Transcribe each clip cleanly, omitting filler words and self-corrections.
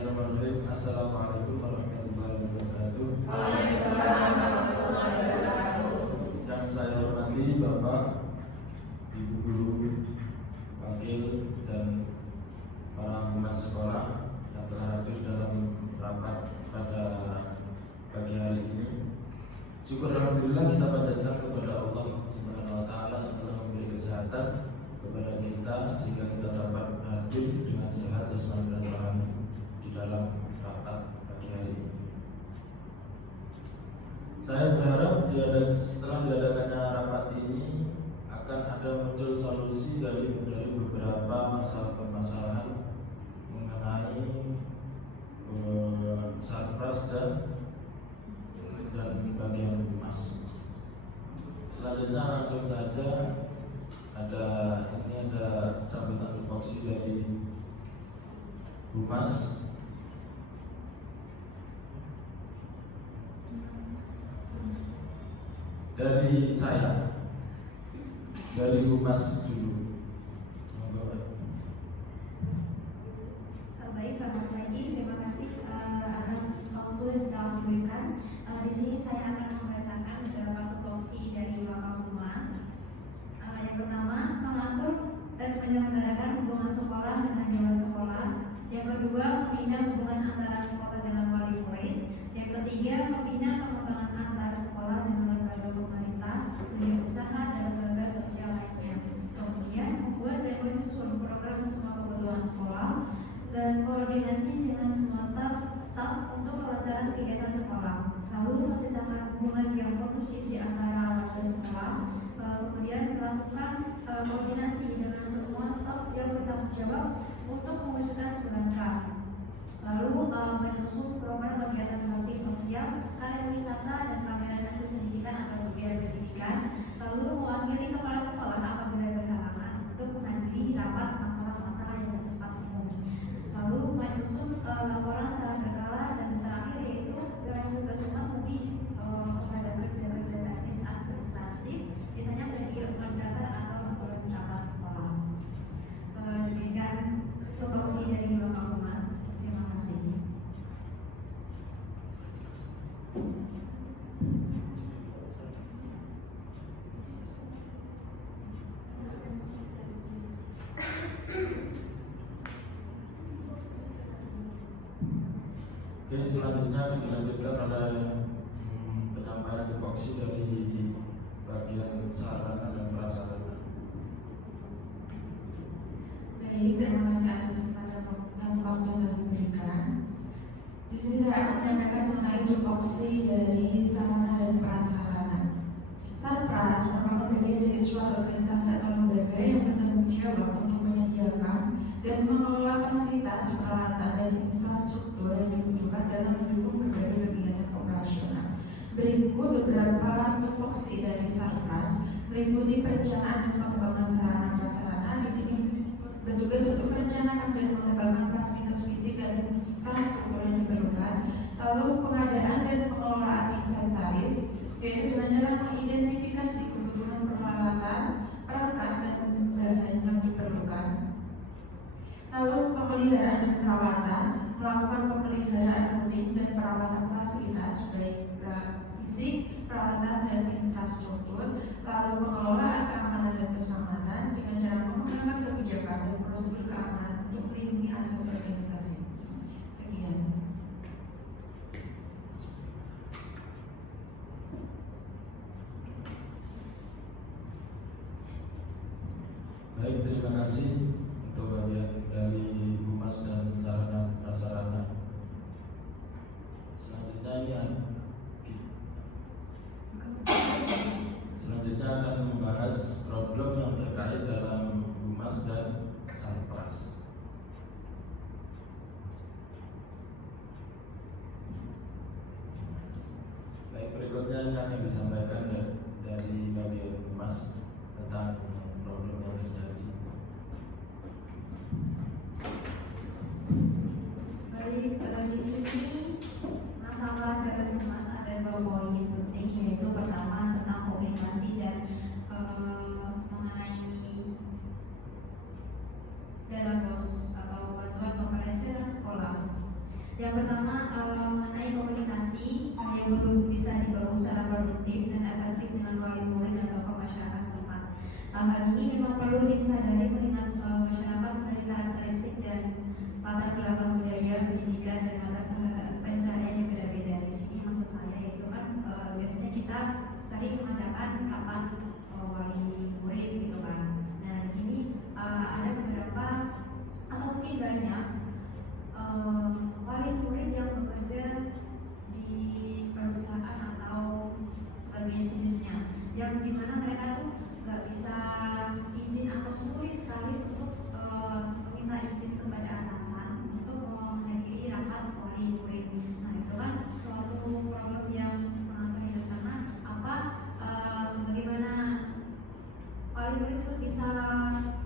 Bismillahirrahmanirrahim. Assalamualaikum warahmatullahi wabarakatuh. Waalaikumsalam warahmatullahi wabarakatuh. Yang saya hormati Bapak, Ibu Guru, Wakil, dan para humas sekolah yang telah hadir dalam rapat pada pagi hari ini. Syukur alhamdulillah kita panjatkan kepada Allah Subhanahu wa taala yang telah memberi kesehatan kepada kita sehingga kita dapat hadir dengan sehat jasmani dan rohani di dalam rapat pagi hari ini. Saya berharap setelah diadakannya rapat ini akan ada muncul solusi dari beberapa masalah permasalahan mengenai sarpras dan bagian humas. Selanjutnya langsung saja ada sambutan tupoksi dari humas. Dari saya, dari humas dulu. Baik, selamat pagi. Terima kasih atas waktu yang telah diberikan. Di sini saya akan membacakan beberapa tupoksi dari Wakil Humas. Yang pertama, mengatur dan menyelenggarakan hubungan sekolah dengan dewan sekolah. Yang kedua, membina hubungan antara sekolah dengan wali murid. Yang ketiga, membina pengembangan antara sekolah dengan lembaga pemerintah, dunia usaha, dan lembaga sosial lainnya. Kemudian, membuat dan menyusun program semua kebutuhan sekolah dan koordinasi dengan semua staf untuk kelancaran kegiatan sekolah. Lalu menciptakan hubungan yang kondusif di antara warga sekolah. Kemudian melakukan koordinasi dengan semua staf yang bertanggung jawab untuk mewujudkan 9K. Lalu menyusun program kegiatan bakti sosial, karya wisata, dan pameran hasil pendidikan atau kegiatan pendidikan. Lalu mewakili kepala sekolah apabila berhalangan untuk menghadiri rapat masalah-masalah yang bersifat umum. Lalu menyusun laporan secara berkala, dan terakhir yaitu yang tugas humas lebih kepada kerja-kerja teknis administratif, misalnya pendekatan atau aturan rapat sekolah. Demikian tupoksi dari Wakil Humas. Terima kasih. Oke, selanjutnya dilanjutkan oleh penyampaian tupoksi dari bagian sarana dan prasarana. Baik, terima kasih atas kesempatan dan waktu yang telah diberikan. Di sini saya akan menyampaikan mengenai tupoksi dari sarana dan prasarana. Sarpras merupakan bagian dari suatu organisasi atau lembaga yang bertanggung jawab untuk menyediakan dan mengelola fasilitas, peralatan, dan infrastruktur yang dibutuhkan dalam mendukung berbagai kegiatan operasional. Berikut beberapa tupoksi dari Sarpras meliputi perencanaan dan pengembangan sarana prasarana. Di sini bertugas untuk merencanakan dan mengembangkan fasilitas fisik dan infrastruktur yang diperlukan. Lalu pengadaan dan pengelolaan inventaris, yaitu dengan cara mengidentifikasi kebutuhan peralatan, perangkat, dan bahan yang diperlukan. Lalu pemeliharaan dan perawatan, melakukan pemeliharaan rutin dan perawatan fasilitas baik fisik, peralatan, dan infrastruktur. Lalu pengelolaan keamanan dan keselamatan dengan cara mengembangkan kebijakan dan prosedur keamanan untuk melindungi aset organisasi. Sekian. Baik, terima kasih untuk bagian dari humas dan sarana prasarana. Selanjutnya akan membahas problem yang terkait dalam humas dan sarpras. Baik, berikutnya ini akan disampaikan dari bagian humas tentang problem yang terjadi. Baik, di sini masalah dalam humas ada 2 poin penting, yaitu pertama tentang komunikasi dan mengenai dalam bos atau bantuan pembelajaran sekolah. Yang pertama mengenai komunikasi yang perlu bisa dibangun secara produktif dan efektif dengan wali murid atau ke masyarakat setempat. Hal ini memang perlu disadari mengingat masyarakat memiliki karakteristik dan latar belakang budaya, pendidikan dan mata pencaharian yang berbeda. Di sini maksud saya yaitu kan biasanya kita sering mengadakan rapat wali murid gitu kan. Nah di sini ada beberapa atau mungkin banyak wali murid yang bekerja di perusahaan atau sebagai jenisnya, yang dimana mereka tuh nggak bisa izin atau sulit sekali untuk meminta izin kepada atasan untuk menghadiri rapat wali murid. Nah itu kan suatu problem yang sangat serius karena bagaimana wali murid itu bisa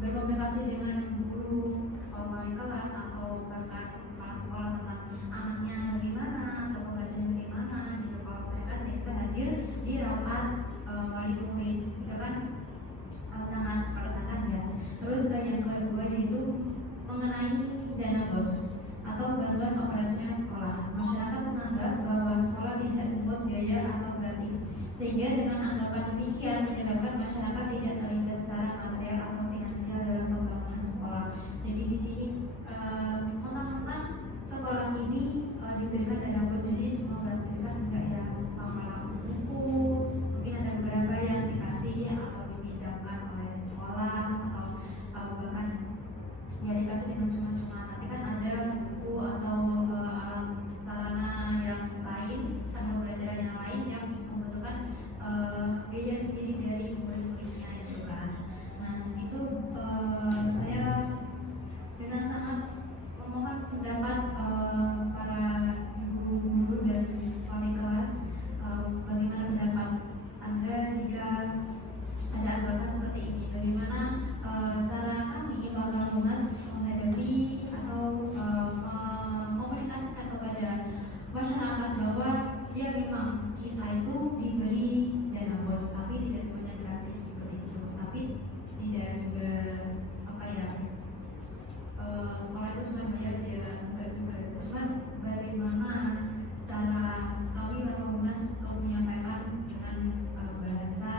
berkomunikasi dengan guru wali kelas atau bahkan kepala sekolah tentang anaknya bagaimana atau pembelajarannya bagaimana gitu, kalau mereka tidak bisa hadir di rapat wali murid itu kan sangat meresahkan ya. Terus yang kedua yaitu mengenai dana BOS atau bantuan operasional sekolah. Masyarakat menganggap bahwa sekolah tidak membuat biaya atau gratis, sehingga dengan anggapan demikian menyebabkan masyarakat tidak terlibat secara material atau finansial dalam pembangunan sekolah. Jadi di sini mentang-mentang sekolah ini diberikan dana BOS, jadi semua gratis kan enggak ya, apalah buku mungkin ada beberapa yang dikasih atau dipinjamkan oleh sekolah atau bahkan ya dikasih dengan cuma-cuma, tapi kan ada buku atau alat sarana yang lain, sarana pembelajaran yang lain yang membutuhkan biaya sendiri dari murid-muridnya itu kan. Nah itu saya dengan sangat memohon pendapat para ibu guru dan wali kelas, bagaimana pendapat Anda jika ada anggapan seperti ini, bagaimana cara kami wakil humas menghadapi atau mengkomunikasikan kepada masyarakat bahwa ya memang kita itu diberi dana BOS tapi tidak semuanya gratis seperti itu, tapi tidak juga sekolah itu cuma bayar ya enggak juga, cuman bagaimana cara kami wakil humas menyampaikan dengan bahasa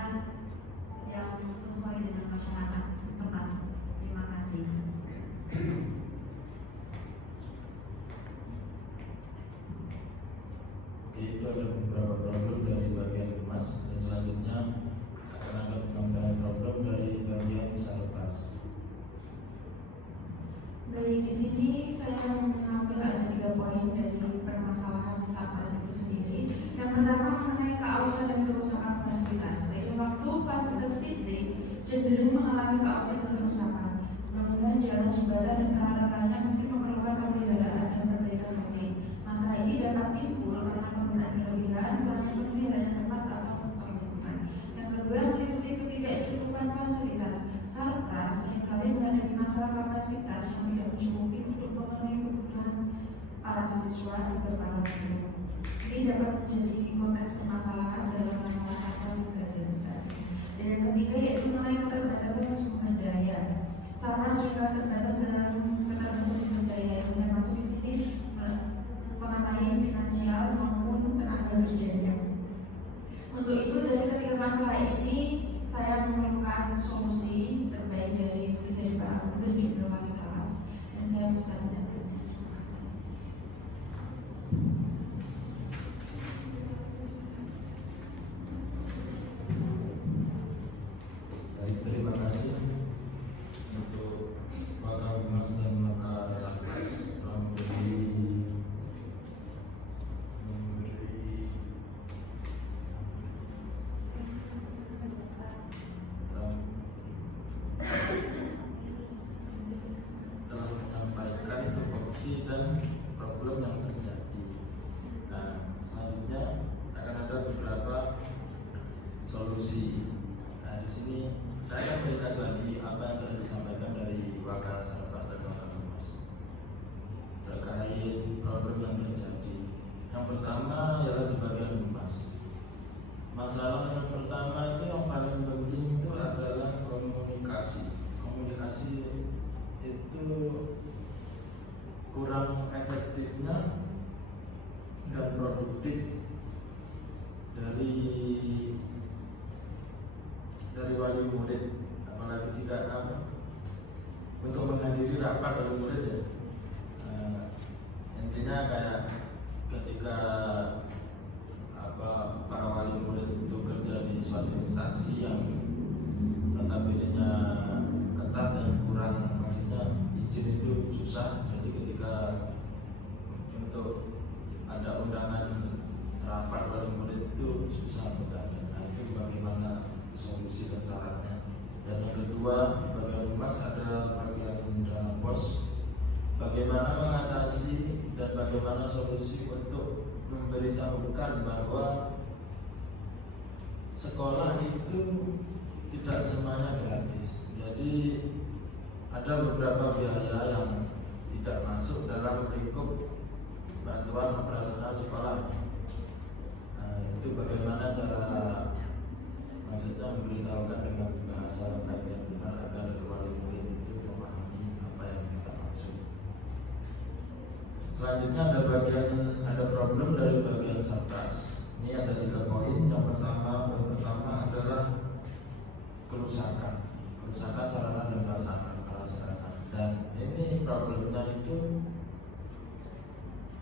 yang sesuai dengan masyarakat setempat. Terima kasih. Oke, itu ada beberapa problem dari bagian humas, dan selanjutnya akan ada penambahan problem dari bagian sarpas. Baik, di sini saya mengambil ada 3 poin dari permasalahan sarpas itu sendiri. Yang pertama mengenai keausan dan kerusakan fasilitas. Seiring waktu, fasilitas fisik cenderung mengalami keausan dan kerusakan. Bangunan, jalan, jembatan, dan peralatan lainnya mungkin memerlukan pemeliharaan dan perbaikan rutin. Masalah ini dapat timbul karena penggunaan berlebihan, kurangnya pemeliharaan yang tepat atau faktor lingkungan. Yang kedua meliputi ketidakcukupan fasilitas. Sarpras seringkali menghadapi masalah kapasitas yang tidak mencukupi untuk memenuhi kebutuhan para siswa di berbagai guru. Ini dapat menjadi konteks permasalahan dalam masalah sarpras yang tidak besar. Dan yang ketiga yaitu mengenai keterbatasan sumber daya. Sarpras juga terbatas dalam keterbatasan sumber daya yang saya maksud di sini mengenai finansial maupun tenaga kerjanya. Untuk itu dari ketiga masalah ini saya memerlukan solusi terbaik dari para guru dan juga wali kelas, dan saya minta pendapat. Terima kasih. Baik, terima kasih untuk wakil humas dan wakil sarpas telah memberi dan problem yang terjadi. Nah, selanjutnya akan ada beberapa solusi. Nah, di sini saya akan berikan lagi apa yang telah disampaikan dari wakil sarpas dan wakil humas terkait problem yang terjadi. Yang pertama ialah di bagian humas. Masalah yang pertama itu yang paling penting itu adalah komunikasi. Komunikasi itu kurang efektifnya dan produktif dari wali murid, apalagi jika untuk menghadiri rapat wali murid ya. Intinya kayak ketika para wali murid itu kerja di suatu instansi yang notabene-nya ketat dan kurang, maksudnya izin itu susah. Jadi ketika untuk ada undangan rapat wali murid itu susah berada. Nah, itu bagaimana solusi dan caranya. Dan yang kedua, bagian humas ada bagian dalam pos, bagaimana mengatasi dan bagaimana solusi untuk memberitahukan bahwa sekolah itu tidak semuanya gratis. Jadi ada beberapa biaya yang tidak masuk dalam lingkup bantuan operasional sekolah. Nah, itu bagaimana cara, maksudnya memberitahukan dengan bahasa yang benar agar wali murid itu memahami apa yang kita maksud. Selanjutnya ada problem dari bagian Satgas. Ini ada 3 poin. Yang pertama adalah kerusakan sarana dan prasarana. Dan ini problemnya itu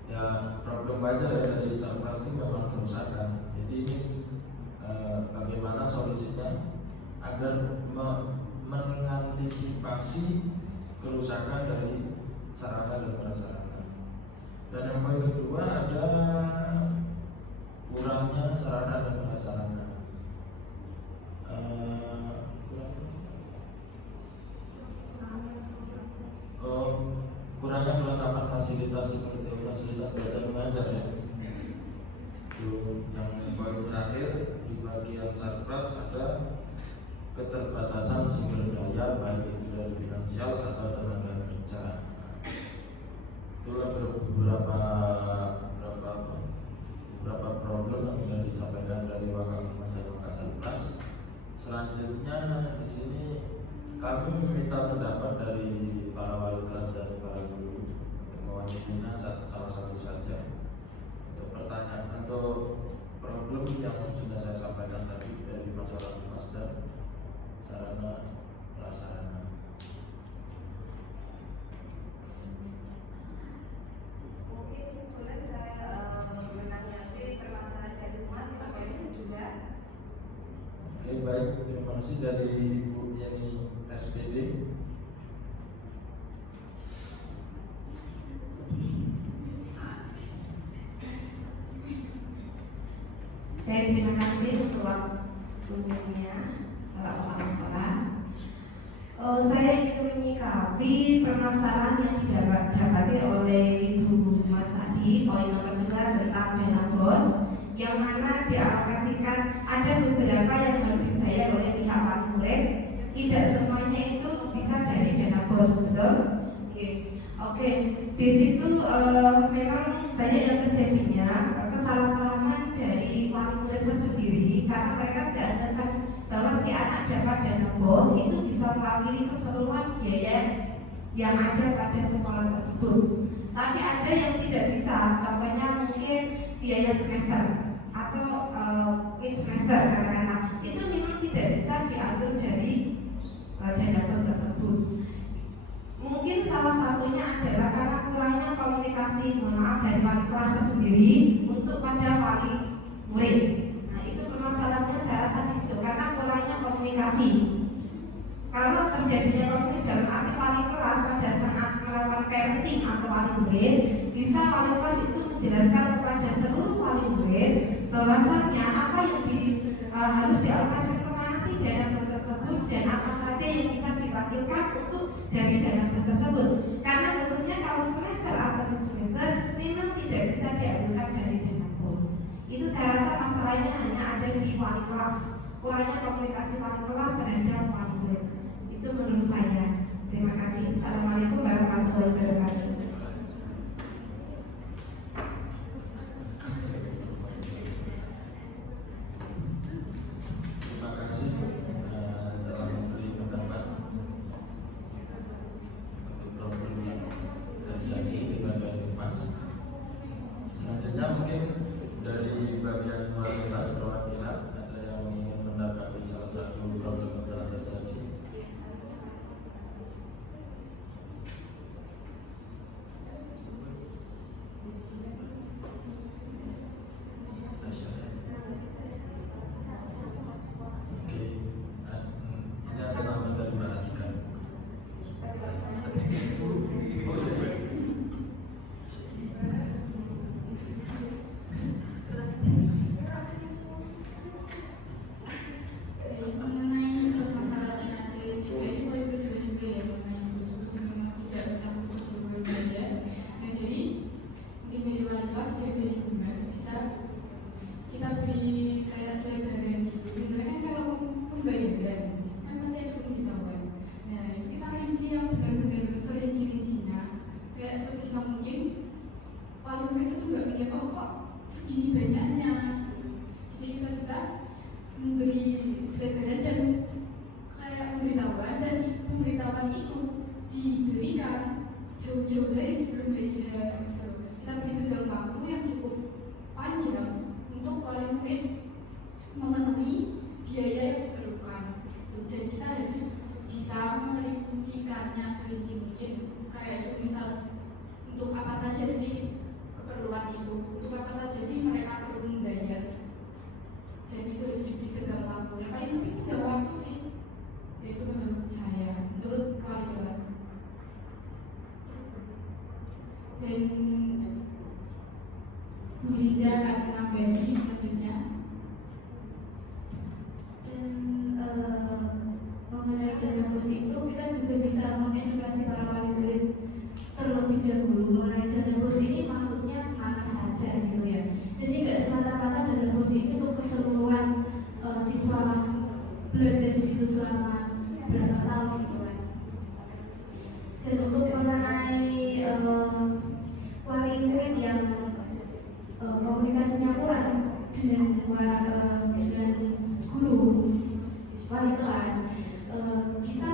ya problem wajar ya, dari Satgas itu memang kerusakan. Jadi ini bagaimana solusinya agar mengantisipasi kerusakan dari sarana dan prasarana. Dan yang poin kedua ada kurangnya sarana dan prasarana. Kurangnya kelengkapan fasilitas seperti fasilitas belajar mengajar ya. Itu yang poin terakhir di bagian Satgas ada keterbatasan sumber daya, baik itu dari finansial atau tenaga kerja. Itulah beberapa problem yang sudah disampaikan dari Wakapolres dan Wakasatgas. Selanjutnya di sini kami meminta pendapat dari para wali kelas dan para guru untuk mewakilinya salah satu saja untuk pertanyaan atau problem yang sudah saya sampaikan tadi dari masalah humas dan sarana prasarana. Mungkin boleh saya menanggapi permasalahan dari humas Pak Yeni juga. Oke, baik, terima kasih dari Bu Yani SPD. Terima kasih untuk waktunya Bapak Kepala Sekolah. Saya ingin menyikapi permasalahan yang didapati oleh Ibu Mas Adi, poin nomor 2 tentang dana BOS, yang mana dialokasikan ada beberapa yang harus dibayar oleh pihak wali murid. Tidak semuanya itu bisa dari dana BOS, betul? Oke. Di situ memang banyak yang terjadinya kesalahpahaman dari wali murid sendiri, karena mereka beranggapan bahwa si anak dapat dana BOS itu bisa mewakili keseluruhan biaya yang ada pada sekolah tersebut. Tapi ada yang tidak bisa, contohnya mungkin biaya semester atau mid semester katakanlah, itu memang tidak bisa diambil dari dana BOS tersebut. Mungkin salah satunya adalah karena kurangnya komunikasi, dari wali kelas tersendiri untuk pada wali murid. Nah, itu permasalahannya saya rasa di situ, karena kurangnya komunikasi. Kalau terjadinya komunikasi dalam arti wali kelas pada saat melakukan parenting atau wali murid, bisa wali kelas itu menjelaskan kepada seluruh wali murid bahwasannya apa yang harus dialokasikan kemana sih dana BOS tersebut dan apa saja yang bisa diwakilkan untuk dari dana BOS tersebut. Karena khususnya kalau semester atau semester memang tidak bisa diambilkan dari dana BOS. Itu saya rasa masalahnya hanya ada di wali kelas, kurangnya komunikasi wali kelas terhadap wali murid. Itu menurut saya. Terima kasih. Assalamualaikum warahmatullahi wabarakatuh. Terima kasih telah memberi pendapat untuk problem yang terjadi di bagian humas. Selanjutnya mungkin mungkin wali murid itu nggak mikir oh kok segini banyaknya gitu. Jadi kita bisa memberi selebaran dan kayak pemberitahuan, dan pemberitahuan itu diberikan jauh-jauh dari sebelum hari H gitu. Kita beri tenggang waktu yang cukup panjang untuk wali murid memenuhi biaya yang diperlukan gitu. Dan kita harus bisa merincikannya serinci mungkin, kayak itu misal untuk apa saja sih keperluan itu, untuk apa saja sih mereka perlu membayar, dan itu harus diberi tenggang waktu. Yang paling penting tenggang waktu sih, yaitu menurut saya, menurut wali kelas. Dan Bu Linda akan menambahkan selanjutnya. Dan mengenai dana bos itu kita juga bisa mengedukasi para wali murid terlebih dahulu mengenai dana bos ini maksudnya apa saja gitu ya. Jadi nggak semata-mata dana bos ini untuk keseluruhan siswa belajar di situ selama berapa tahun gitu kan. Dan untuk mengenai wali murid yang komunikasinya kurang dengan guru wali kelas, kita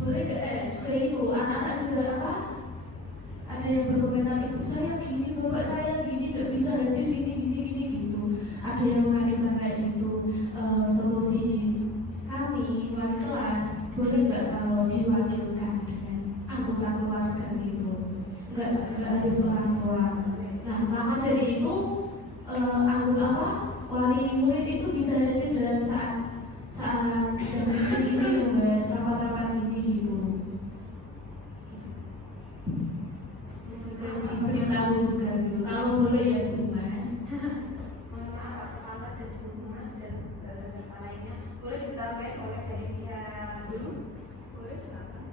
boleh gak juga itu anak-anak juga apa ada yang berkomentar, ibu saya gini, bapak saya gini, gak bisa hadir gini gitu. Ada yang mengadukan kayak gitu. Solusi kami wali kelas boleh gak kalau diwakilkan dengan anggota keluarga gitu, gak harus orang tua. Nah maka dari itu anggota apa wali murid itu bisa hadir dalam saat sedang ini membahas rapat-rapat ini gitu. Juga diberitahu juga gitu. Kalau boleh ya Bu Mas. Mohon maaf Pak dan Bu Mas dan serta lainnya, boleh ditambahin oleh dari pihak dulu? Boleh, silakan.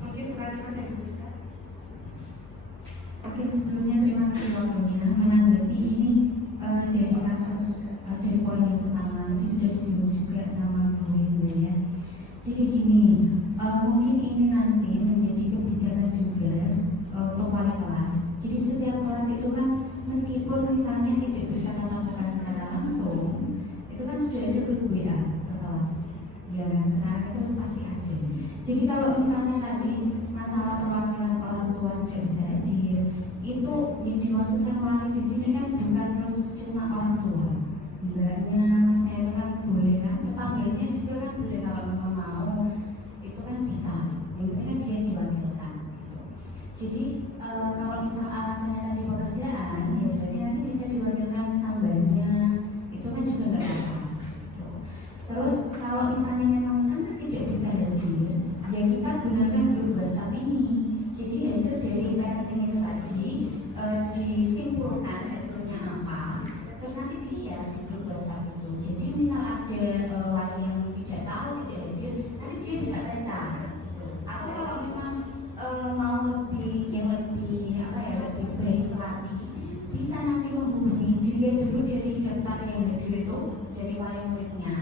Mungkin Fatimah dan Bu Ustaz. Oke, sebelumnya terima kasih waktunya menanggapi ini dari kasus dari poin yang pertama tadi sudah disinggung juga sama Bu Linda ya. Jadi gini, mungkin ini nanti menjadi kebijakan juga untuk wali kelas. Jadi setiap kelas itu kan meskipun misalnya tidak bisa tatap muka secara langsung, itu kan sudah ada grup WA per kelas. Ya kan, sekarang itu pasti ada. Jadi kalau misalnya tadi masalah perwakilan orang tua tidak bisa hadir, itu yang dimaksudkan wali di sini kan bukan terus cuma orang tua, mbaknya, masnya itu kan boleh kan, tetangganya juga kan boleh kalau memang mau, itu kan bisa. Yang penting kan dia diwakilkan gitu. Jadi kalau misal alasannya tadi pekerjaan, ya berarti nanti bisa diwakilkan sambalnya, itu kan juga nggak apa-apa. Gitu. Terus kalau misalnya memang sangat tidak bisa hadir, ya kita gunakan grup WhatsApp ini. Jadi hasil dari parenting itu tadi disimpulkan hasilnya apa, terus nanti di-share di grup WhatsApp itu. Jadi misal ada wali yang tidak tahu, tidak hadir, nanti dia bisa baca gitu. Atau kalau memang mau lebih baik lagi, bisa nanti menghubungi dia dulu dari daftar yang hadir itu, dari wali muridnya.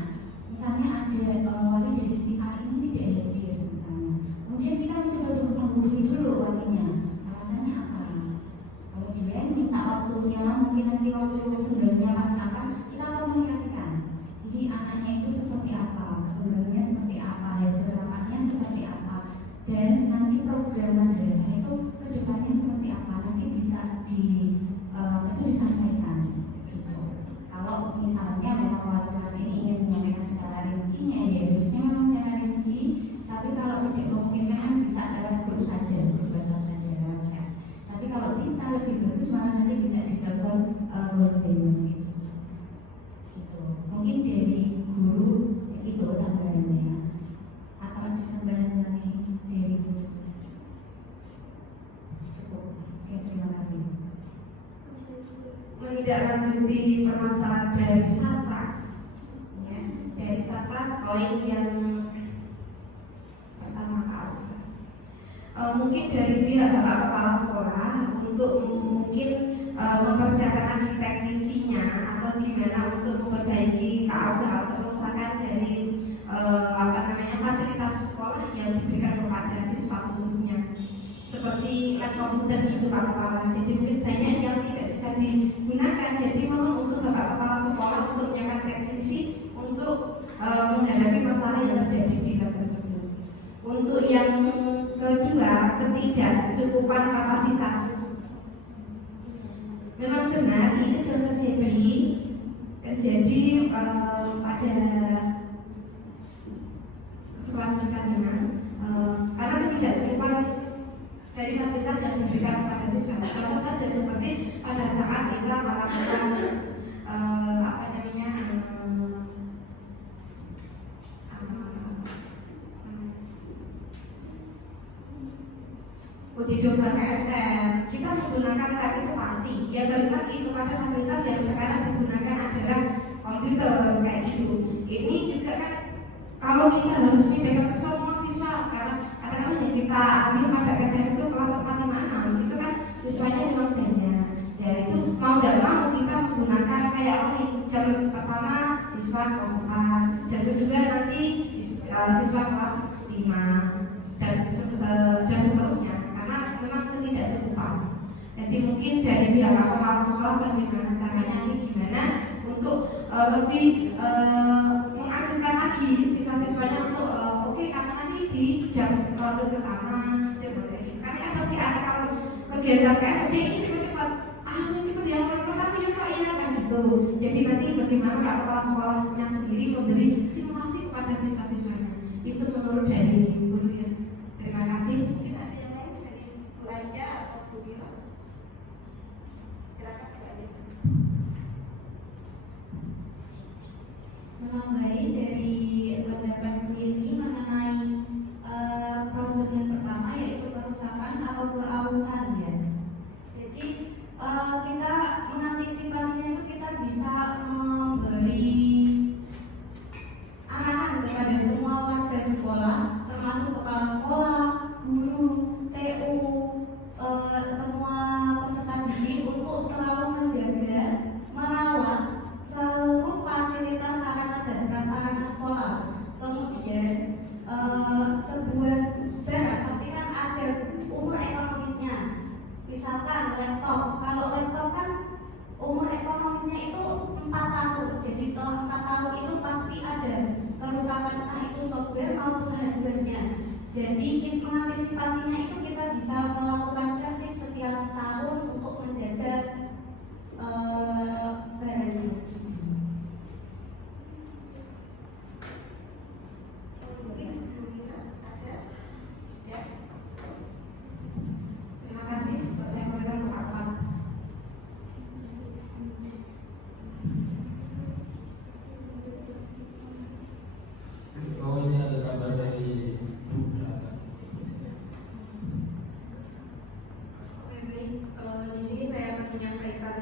Misalnya ada wali dari si A ini tidak hadir misalnya, kemudian kita mencoba untuk menghubungi dulu walinya, alasannya apa, kemudian minta waktunya, mungkin nanti waktu senggangnya pas apa, kita komunikasikan. Jadi anaknya itu seperti apa, perkembangannya seperti apa, hasil rapatnya seperti apa, dan nanti program madrasah itu kedepannya seperti apa, nanti bisa disampaikan gitu. Kalau misalnya memang wali kelas ini ingin menyampaikan secara rincinya, ya harusnya memang secara rinci. Tapi kalau tidak memungkinkan kan bisa lewat grup saja, grup WhatsApp saja, lewat chat. Tapi kalau bisa lebih bagus malah nanti bisa ditelepon one by one gitu. Mungkin dari guru itu tambahannya. Atau ada tambahan lagi dari guru? Cukup. Oke, terima kasih. Menindaklanjuti permasalahan dari Satpas, ya, dari Satpas poin yang pertama Kak Alsa. Mungkin dari pihak Bapak Kepala Sekolah untuk mungkin mempersiapkan lagi teknisinya atau gimana untuk memperbaiki kerusakan dari fasilitas sekolah yang diberikan kepada siswa khususnya seperti lab komputer gitu Pak Kepala. Jadi mungkin banyak yang tidak bisa digunakan. Jadi mohon untuk Bapak Kepala Sekolah untuk menyiapkan teknisi untuk menghadapi masalah yang terjadi di lab tersebut. Untuk yang kedua, ketidakcukupan kapasitas. Memang benar ini sering terjadi pada sekolah pertanian karena ketidakcukupan dari fasilitas yang diberikan kepada siswa. Contoh saja seperti pada saat kita melakukan uji coba KSM, kita menggunakan lab itu pasti. Ya balik lagi kepada fasilitas yang sekarang digunakan adalah komputer kayak gitu. Ini juga kan kalau kita harus menyediakan semua siswa, karena katakanlah yang kita ambil pada KSM itu kelas 4, 5, 6 itu kan siswanya memang banyak. Ya itu mau tidak mau kita menggunakan kayak jam pertama siswa kelas 4, jam kedua nanti siswa kelas 5 dan seterusnya. Memang ketidakcukupan. Jadi mungkin dari pihak kepala sekolah bagaimana caranya gimana untuk lebih mengaktifkan lagi siswa-siswanya untuk oke kamu nanti di jam modul pertama jam lagi. Karena apa sih ada kalau kegiatan KSD ini cepat-cepat ini cepat yang pertama ya Pak ya kan gitu. Jadi nanti bagaimana Pak Kepala Sekolahnya sendiri memberi simulasi kepada siswa-siswanya. Itu menurut dari guru ya. Terima kasih. Belanja atau Bu Mila? Silakan Bu Adi. Menambahi dari pendapat Bu ini mengenai problem yang pertama yaitu kerusakan atau keausan ya. Jadi kita mengantisipasinya itu kita bisa memberi arahan kepada semua warga sekolah termasuk kepala sekolah, guru, TU, semua peserta didik untuk selalu menjaga, merawat seluruh fasilitas sarana dan prasarana sekolah. Kemudian sebuah barang pasti kan ada umur ekonomisnya. Misalkan laptop, kalau laptop kan umur ekonomisnya itu 4 tahun. Jadi setelah 4 tahun itu pasti ada kerusakan entah itu software maupun hardware-nya. Jadi mengantisipasinya itu kita bisa melakukan servis setiap tahun untuk menjaga barangnya. Mungkin Bu Mila ada? Ya. Terima kasih. Saya memberikan ke Pak Kepala. Oh ini ada kabar dari Bu. Di sini saya akan menyampaikan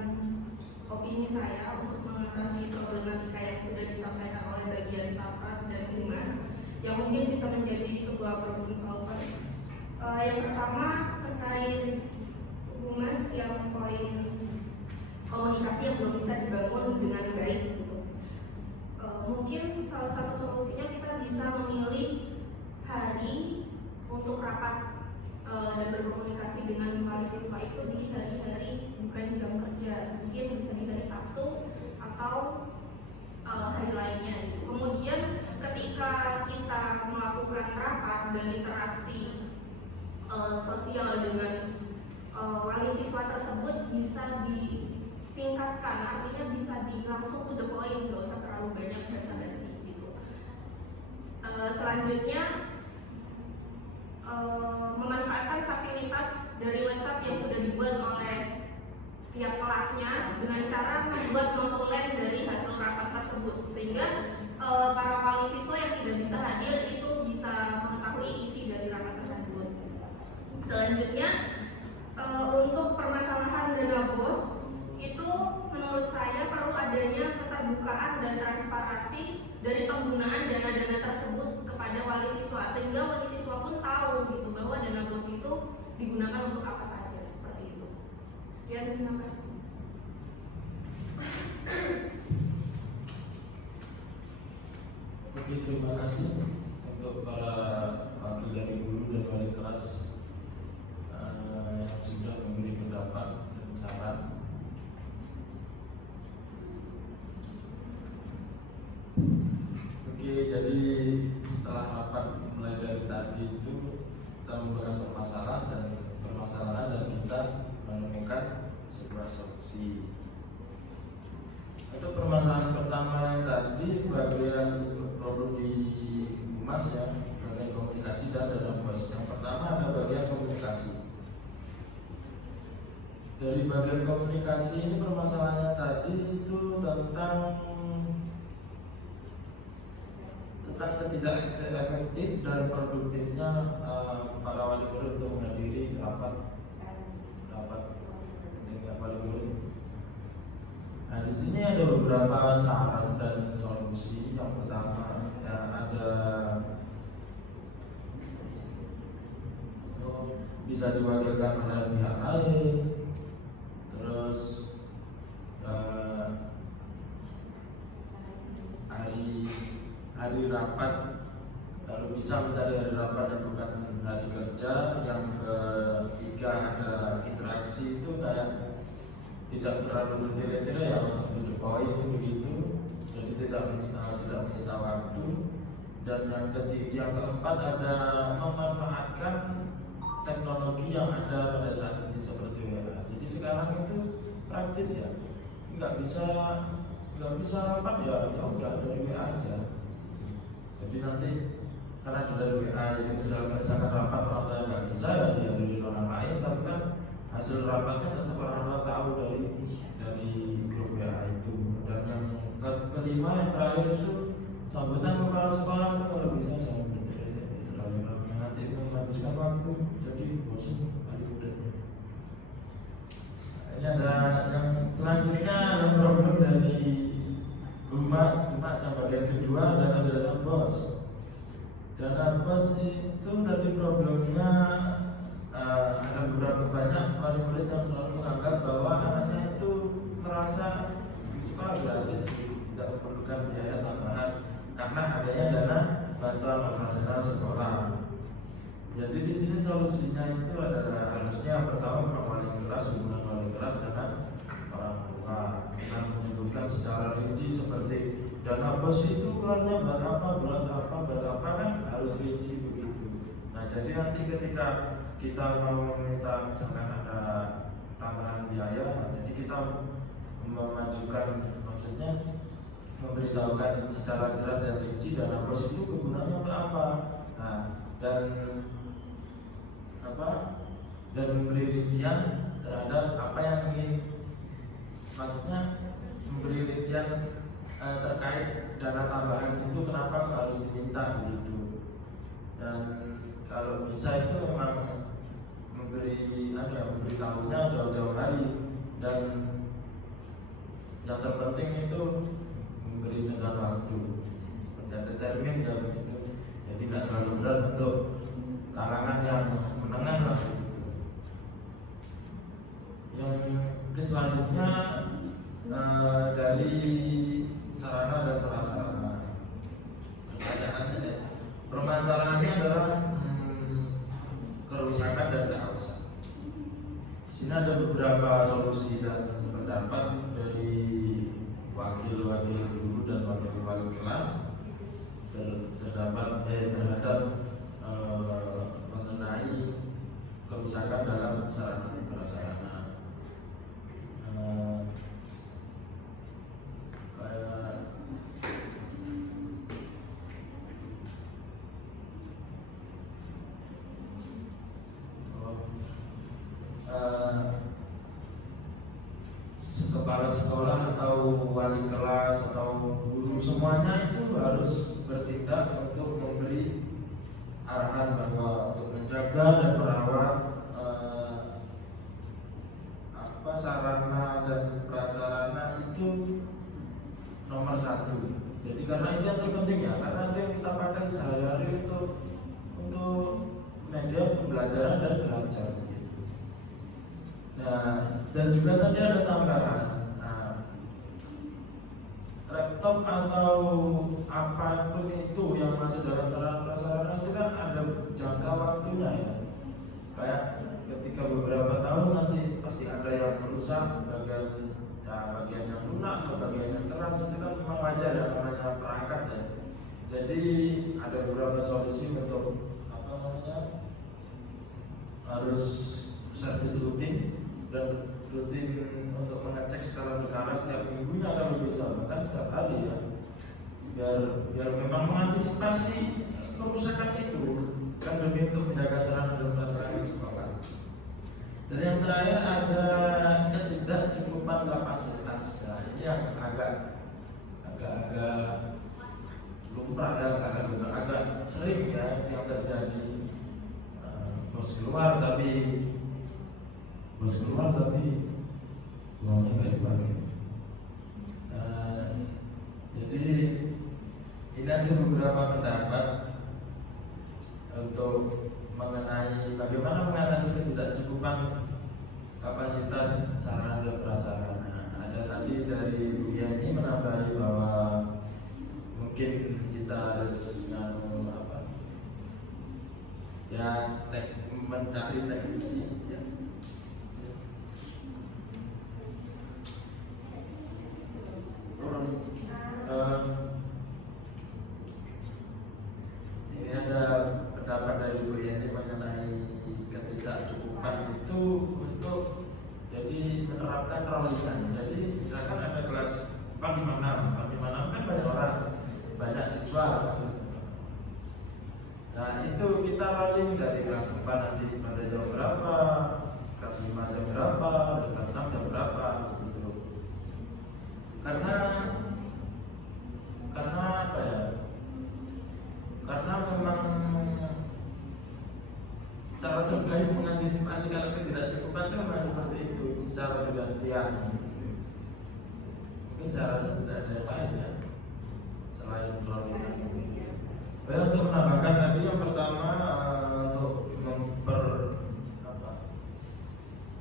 opini saya untuk mengatasi problematika yang sudah disampaikan oleh bagian Sapras dan Humas yang mungkin bisa menjadi sebuah problem solver. Yang pertama terkait Humas yang poin komunikasi yang belum bisa dibangun dengan baik. Mungkin salah satu solusinya kita bisa memilih hari untuk rapat dan berkomunikasi dengan wali siswa itu di hari-hari bukan jam kerja, mungkin bisa di hari Sabtu atau hari lainnya. Kemudian ketika kita melakukan rapat dan interaksi sosial dengan wali siswa tersebut bisa disingkatkan, artinya bisa langsung to the point, nggak usah terlalu banyak basa-basi gitu. Selanjutnya memanfaatkan fasilitas dari WhatsApp yang sudah dibuat oleh pihak kelasnya dengan cara membuat notulen dari hasil rapat tersebut sehingga para wali siswa yang tidak bisa hadir itu bisa mengetahui isi dari rapat tersebut. Selanjutnya untuk permasalahan dana BOS itu menurut saya perlu adanya keterbukaan dan transparansi dari penggunaan dana-dana tersebut kepada wali siswa sehingga wali siswa pun tahu gitu bahwa dana BOS itu digunakan untuk apa saja seperti itu. Sekian, terima kasih. Oke, terima kasih untuk para wakil dari guru dan wali kelas yang sudah memberi pendapat dan saran. Oke, jadi setelah rapat mulai dari tadi itu kita memberikan permasalahan dan kita menemukan sebuah solusi. Untuk permasalahan pertama yang tadi bagian problem di humas ya, bagian komunikasi dan dana bos. Yang pertama ada bagian komunikasi. Dari bagian komunikasi ini permasalahannya tadi itu tentang ketidak efektif dan produktifnya para wali murid untuk menghadiri rapat tingkat wali murid. Nah, di sini ada beberapa saran dan solusi. Yang pertama ya, ada bisa diwakilkan oleh pihak lain. Terus hari rapat, lalu bisa mencari hari rapat dan bukan hari kerja. Yang ketiga ada interaksi, itu kayak tidak terlalu bertele-tele ya, langsung to the point begitu, jadi tidak menyita waktu. Dan yang keempat ada memanfaatkan teknologi yang ada pada saat ini seperti WA. Jadi sekarang itu praktis ya, nggak bisa rapat ya udah dari WA aja. Jadi nanti karena dari WA itu misalkan rapat orang tua nggak bisa ya dia dari orang lain, tapi kan hasil rapatnya tetap orang tua tahu dari grup WA itu. Dan yang kelima yang terakhir itu sambutan kepala sekolah itu kalau bisa jangan terlalu nanti menghabiskan waktu jadi bosan wali muridnya. Ini ada yang selanjutnya ada problem dari humas yang bagian kedua adalah dana bos. Dana bos itu tadi problemnya ada beberapa banyak wali murid yang selalu menganggap bahwa anaknya itu merasa sekolah gratis, tidak memerlukan biaya tambahan karena adanya dana bantuan operasional sekolah. Jadi di sini solusinya itu adalah harusnya yang pertama wali kelas, hubungan wali kelas dengan orang tua dengan menyebutkan secara rinci seperti dana bos itu keluarnya buat apa kan harus rinci begitu. Nah jadi nanti ketika kita mau meminta misalkan ada tambahan biaya, nah jadi kita memajukan, maksudnya memberitahukan secara jelas dan rinci dana bos itu kegunaannya untuk apa. Nah dan memberi rincian terhadap apa yang ingin, maksudnya memberi rincian terkait dana tambahan itu kenapa harus diminta begitu. Dan kalau bisa itu memang memberitahunya jauh-jauh hari, dan yang terpenting itu memberi tenggang waktu seperti ada termin ya begitu. Jadi tidak terlalu berat untuk kalangan yang menengah lah gitu. Yang selanjutnya dari sarana dan prasarana. Permasalahannya adalah kerusakan dan keharusan. Di sini ada beberapa solusi dan pendapat dari wakil-wakil guru dan wakil-wakil kelas terhadap mengenai kerusakan dalam sarana dan prasarana. Kepala sekolah atau wali kelas atau guru semuanya itu harus bertindak untuk memberi arahan bahwa untuk menjaga dan merawat sarana dan prasarana itu nomor satu. Jadi karena itu yang terpenting ya, karena itu yang kita pakai sehari-hari untuk media pembelajaran dan belajar. Nah, Dan juga tadi ada tambahan, laptop atau apapun itu yang masuk dalam sarana prasarana itu kan ada jangka waktunya ya. Kayak ketika beberapa tahun nanti pasti ada yang rusak, bagian yang lunak atau bagian yang keras, itu kan memang wajar ya, namanya perangkat ya. Jadi ada beberapa solusi untuk harus servis rutin dan rutin untuk mengecek skala berkala setiap minggunya kalau bisa, bahkan setiap hari ya, biar memang mengantisipasi kerusakan itu kan demi untuk menjaga sarana dan prasarana sekolah. Dan yang terakhir ada ketidakcukupan kapasitas. Nah, ini yang agak lumrah ya, agak sering ya yang terjadi. Bos keluar tapi uangnya nggak dipakai. Jadi ini ada beberapa pendapat untuk mengenai bagaimana mengatasi ketidakcukupan kapasitas sarana dan prasarana. Ada tadi dari Bu Yani menambahi bahwa mungkin kita harus mencari teknisi ya. Ini ada pendapat dari Bu Yani mengenai ketidakcukupan itu untuk jadi menerapkan rollingan. Jadi misalkan ada kelas 456 kan banyak orang, banyak siswa. Nah itu kita rolling dari kelas 4 nanti pada jam berapa, kelas 5 jam berapa, dan kelas 6 jam berapa gitu. Karena apa ya? Karena memang cara terbaik mengantisipasi kalau ketidakcukupan itu memang seperti itu, secara bergantian. Mungkin cara tidak ada yang lain ya selain rollingan. Untuk menambahkan tadi yang pertama untuk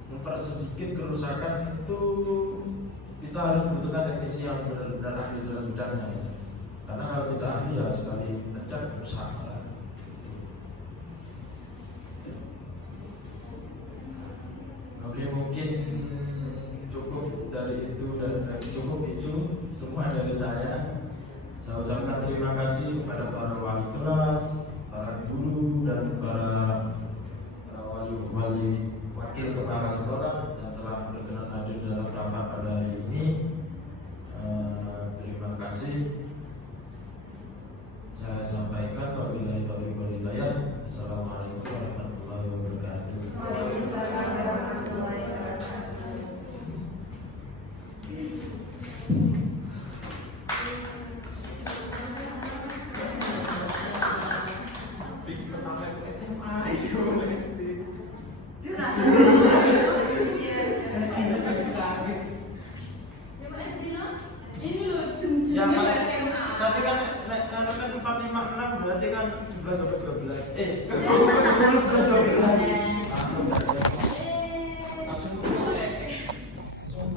mempersedikit kerusakan itu kita harus membutuhkan teknisi yang benar-benar ahli dalam bidangnya. Karena kalau tidak ahli ya sekali ngecat rusak. Oke, mungkin cukup dari itu dan cukup itu semua dari saya. Saya ucapkan terima kasih kepada para wali kelas, para guru, dan para wali wakil kepala sekolah yang telah berkenan hadir dalam rapat pada hari ini. Terima kasih. Saya sampaikan wabillahi taufiq wal hidayah. Assalamualaikum warahmatullahi wabarakatuh. Waalaikumsalam warahmatullahi wabarakatuh. Tapi kan 456 berarti kan 11 12. 10 11 12.